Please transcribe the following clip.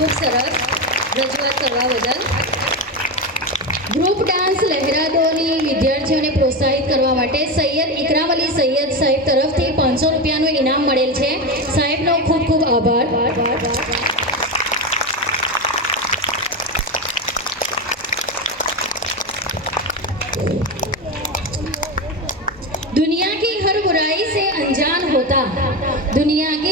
ખૂબ સરસ રજૂઆત કરવા બદલ. ગ્રુપ ડાન્સ લહેરાદોની વિદ્યાર્થીઓને પ્રોત્સાહિત કરવા માટે સૈયદ ઇકરામ અલી સૈયદ સાહેબ તરફથી 500 રૂપિયાનું ઇનામ મળેલ છે. સાહેબનો ખૂબ ખૂબ આભાર. दुनिया की हर बुराई से अनजान होता, दुनिया की